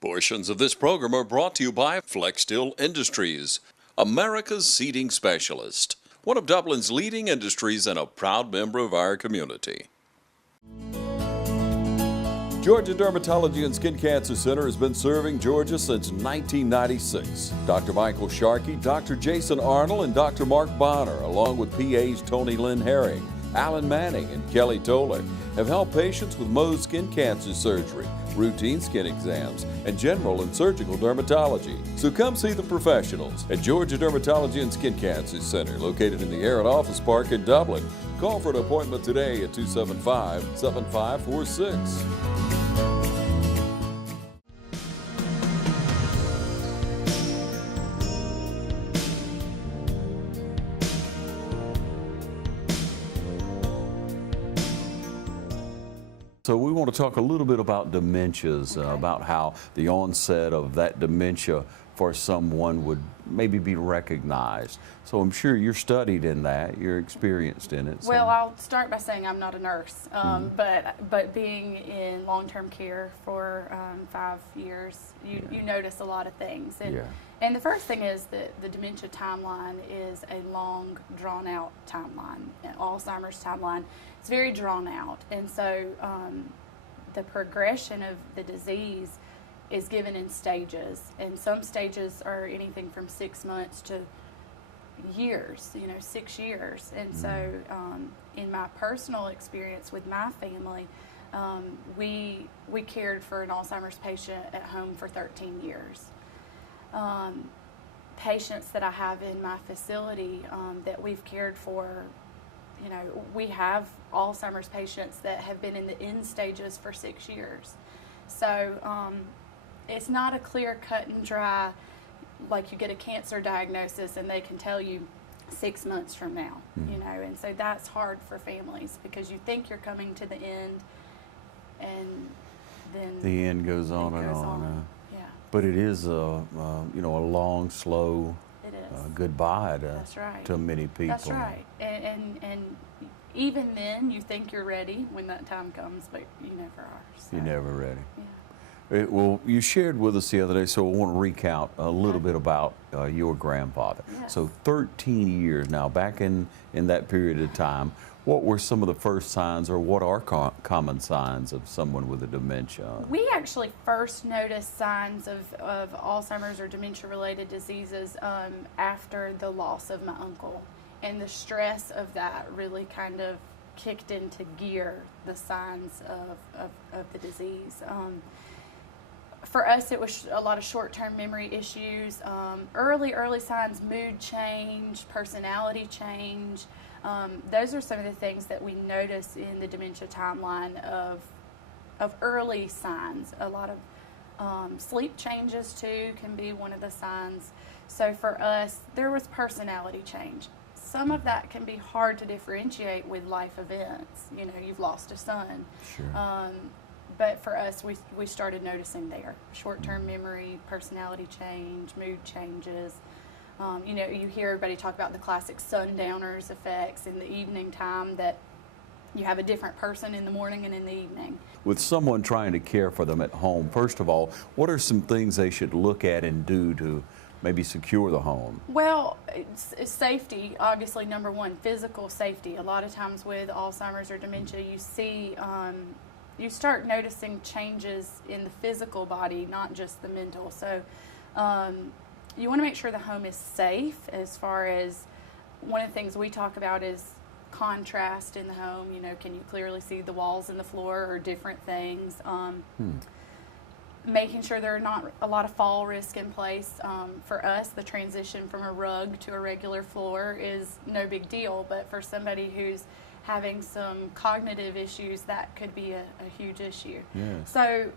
Portions of this program are brought to you by Flexsteel Industries, America's seating specialist, one of Dublin's leading industries and a proud member of our community. Georgia Dermatology and Skin Cancer Center has been serving Georgia since 1996. Dr. Michael Sharkey, Dr. Jason Arnold, and Dr. Mark Bonner, along with PAs Tony Lynn Herring, Alan Manning, and Kelly Toller, have helped patients with Mohs skin cancer surgery, routine skin exams, and general and surgical dermatology. So come see the professionals at Georgia Dermatology and Skin Cancer Center, located in the Aaron Office Park in Dublin. Call for an appointment today at 275-7546. So we want to talk a little bit about dementias, about how the onset of that dementia for someone would maybe be recognized. So I'm sure you're studied in that, you're experienced in it. So. Well, I'll start by saying I'm not a nurse, but being in long-term care for 5 years, you notice a lot of things. And the first thing is that the dementia timeline is a long, drawn-out timeline. Alzheimer's timeline, it's very drawn out. And so the progression of the disease is given in stages. And some stages are anything from 6 months to years, 6 years. And so in my personal experience with my family, we cared for an Alzheimer's patient at home for 13 years. Patients that I have in my facility that we've cared for, we have Alzheimer's patients that have been in the end stages for 6 years. So it's not a clear cut and dry, like you get a cancer diagnosis and they can tell you 6 months from now, and so that's hard for families because you think you're coming to the end and then the end goes on and on. But it is a long, slow goodbye to many people. That's right. And even then, you think you're ready when that time comes, but you never are. So. You're never ready. Yeah. Well, you shared with us the other day, so I want to recount a little bit about your grandfather. Yes. So 13 years now, back in that period of time, what were some of the first signs, or what are common signs of someone with a dementia? We actually first noticed signs of Alzheimer's or dementia-related diseases after the loss of my uncle. And the stress of that really kind of kicked into gear the signs of the disease. For us, it was a lot of short-term memory issues, early signs, mood change, personality change. Those are some of the things that we notice in the dementia timeline of early signs. A lot of sleep changes too can be one of the signs. So for us, there was personality change. Some of that can be hard to differentiate with life events. You've lost a son. Sure. But for us, we started noticing there. Short-term memory, personality change, mood changes. You hear everybody talk about the classic sundowners effects in the evening time, that you have a different person in the morning and in the evening. With someone trying to care for them at home, first of all, what are some things they should look at and do to maybe secure the home? Well, it's safety, obviously, number one, physical safety. A lot of times with Alzheimer's or dementia, you start noticing changes in the physical body, not just the mental. So you want to make sure the home is safe. As far as one of the things we talk about is contrast in the home. Can you clearly see the walls and the floor or different things? Making sure there are not a lot of fall risk in place. For us, the transition from a rug to a regular floor is no big deal, but for somebody who's having some cognitive issues, that could be a huge issue. Yes. So,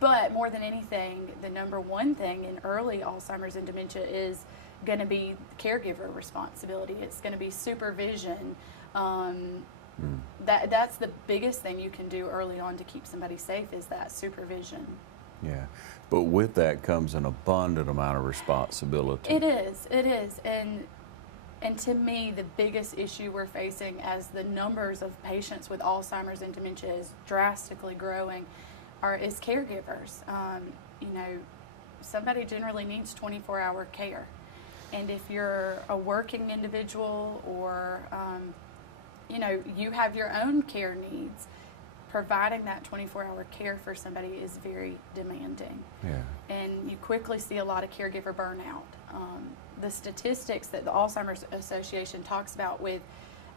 but more than anything, the number one thing in early Alzheimer's and dementia is going to be caregiver responsibility. It's going to be supervision. That's the biggest thing you can do early on to keep somebody safe, is that supervision. Yeah, but with that comes an abundant amount of responsibility. It is, and to me, the biggest issue we're facing as the numbers of patients with Alzheimer's and dementia is drastically growing, is caregivers. You know, somebody generally needs 24-hour care. And if you're a working individual or, you know, you have your own care needs, providing that 24-hour care for somebody is very demanding. Yeah. And you quickly see a lot of caregiver burnout. The statistics that the Alzheimer's Association talks about with,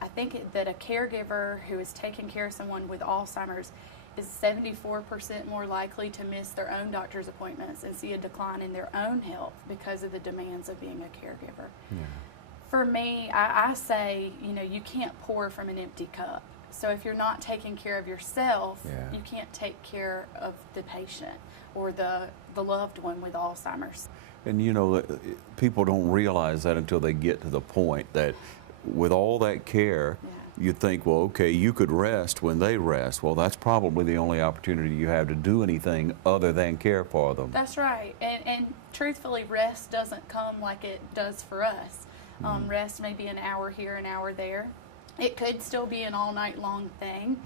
I think that a caregiver who is taking care of someone with Alzheimer's is 74% more likely to miss their own doctor's appointments and see a decline in their own health because of the demands of being a caregiver. Yeah. For me, I say, you know, you can't pour from an empty cup. So if you're not taking care of yourself, Yeah. you can't take care of the patient or the loved one with Alzheimer's. And you know, people don't realize that until they get to the point that with all that care, you think, well, okay, you could rest when they rest. Well, that's probably the only opportunity you have to do anything other than care for them. That's right. And truthfully, rest doesn't come like it does for us. Rest may be an hour here, an hour there. It could still be an all night long thing.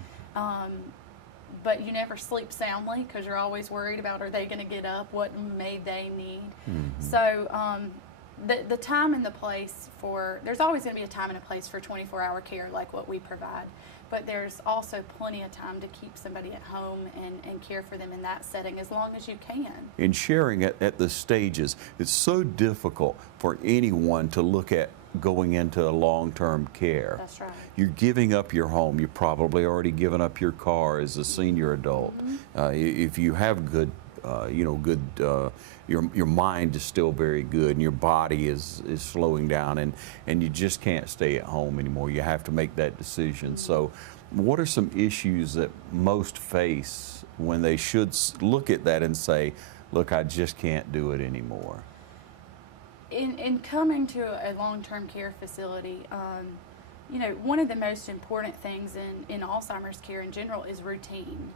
But you never sleep soundly because you're always worried about, are they going to get up? What may they need? So the time and the place for, there's always going to be a time and a place for 24-hour care like what we provide. But there's also plenty of time to keep somebody at home and care for them in that setting as long as you can. In sharing at the stages, it's so difficult for anyone to look at going into long-term care. That's right. You're giving up your home. You've probably already given up your car as a senior adult. If you have good, your mind is still very good, and your body is slowing down, and you just can't stay at home anymore. You have to make that decision. So, what are some issues that most face when they should look at that and say, "Look, I just can't do it anymore"? In coming to a long-term care facility, you know, one of the most important things in Alzheimer's care in general is routine.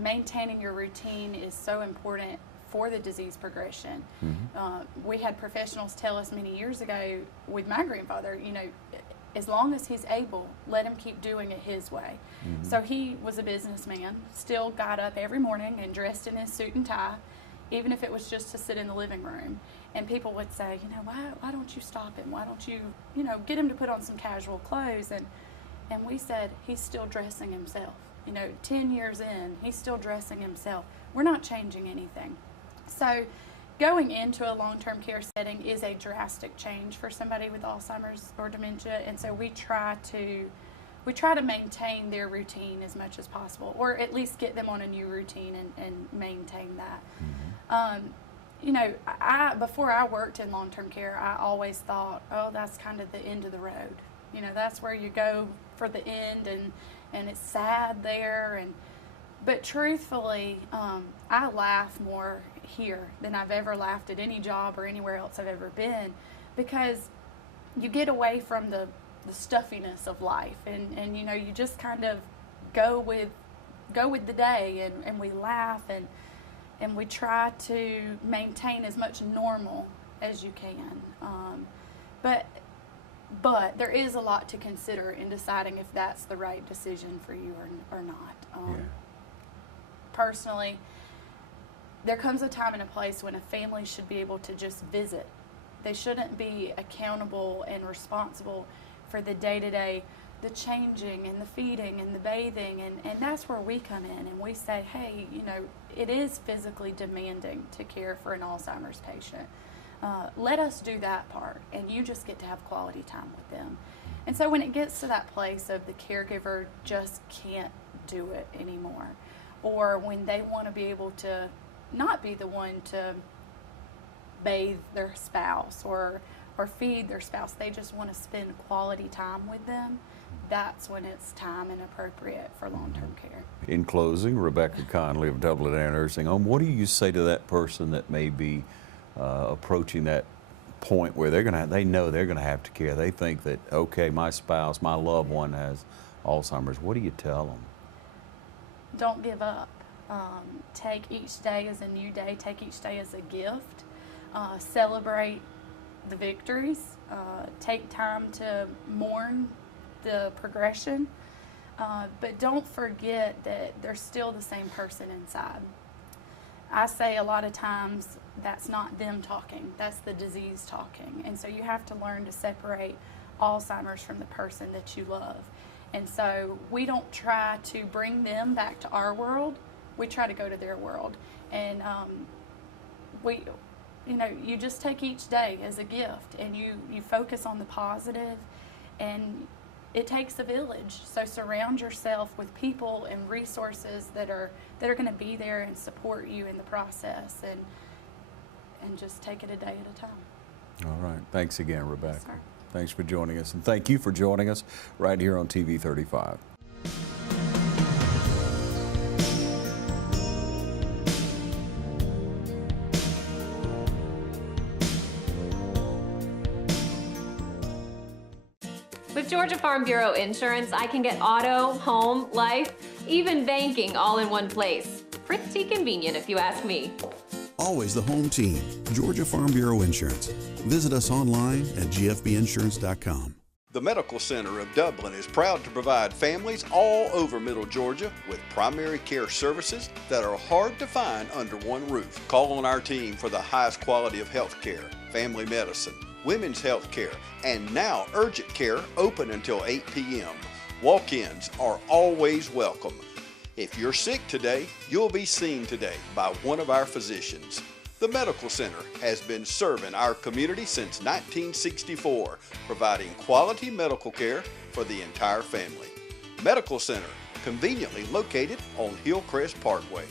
Maintaining your routine is so important for the disease progression. We had professionals tell us many years ago with my grandfather, you know, as long as he's able, let him keep doing it his way. So he was a businessman, still got up every morning and dressed in his suit and tie, even if it was just to sit in the living room. And people would say, you know, why don't you stop him? Why don't you, you know, get him to put on some casual clothes? And we said, he's still dressing himself. You know, 10 years in, he's still dressing himself. We're not changing anything. So going into a long-term care setting is a drastic change for somebody with Alzheimer's or dementia. And so we try to maintain their routine as much as possible, or at least get them on a new routine and maintain that. You know, before I worked in long-term care, I always thought, oh, that's kind of the end of the road. You know, that's where you go for the end, and it's sad there. But truthfully, I laugh more here than I've ever laughed at any job or anywhere else I've ever been, because you get away from the stuffiness of life, and you know, you just kind of go with the day, and we laugh and we try to maintain as much normal as you can. But there is a lot to consider in deciding if that's the right decision for you or not. Personally, there comes a time and a place when a family should be able to just visit. They shouldn't be accountable and responsible for the day-to-day, the changing and the feeding and the bathing, and that's where we come in and we say, hey, you know, it is physically demanding to care for an Alzheimer's patient. Let us do that part, and you just get to have quality time with them. And so when it gets to that place of the caregiver just can't do it anymore, or when they want to be able to not be the one to bathe their spouse or feed their spouse, they just want to spend quality time with them, that's when it's time and appropriate for long-term care. In closing, Rebecca Conley of Dublin Air Nursing Home, what do you say to that person that may be approaching that point where they know they're going to have to care? They think that, okay, my spouse, my loved one has Alzheimer's. What do you tell them? Don't give up. Take each day as a new day. Take each day as a gift. Celebrate the victories. Take time to mourn the progression. But don't forget that they're still the same person inside. I say a lot of times that's not them talking, that's the disease talking. And so you have to learn to separate Alzheimer's from the person that you love. And so we don't try to bring them back to our world, we try to go to their world. And you just take each day as a gift, and you focus on the positive, and it takes a village. So surround yourself with people and resources that are going to be there and support you in the process, and just take it a day at a time. All right. Thanks again, Rebecca. Yes, sir. Thanks for joining us, and thank you for joining us right here on TV 35. With Georgia Farm Bureau Insurance, I can get auto, home, life, even banking all in one place. Pretty convenient if you ask me. Always the home team, Georgia Farm Bureau Insurance. Visit us online at gfbinsurance.com. The Medical Center of Dublin is proud to provide families all over Middle Georgia with primary care services that are hard to find under one roof. Call on our team for the highest quality of health care, family medicine, women's health care, and now urgent care open until 8 p.m. Walk-ins are always welcome. If you're sick today, you'll be seen today by one of our physicians. The Medical Center has been serving our community since 1964, providing quality medical care for the entire family. Medical Center, conveniently located on Hillcrest Parkway.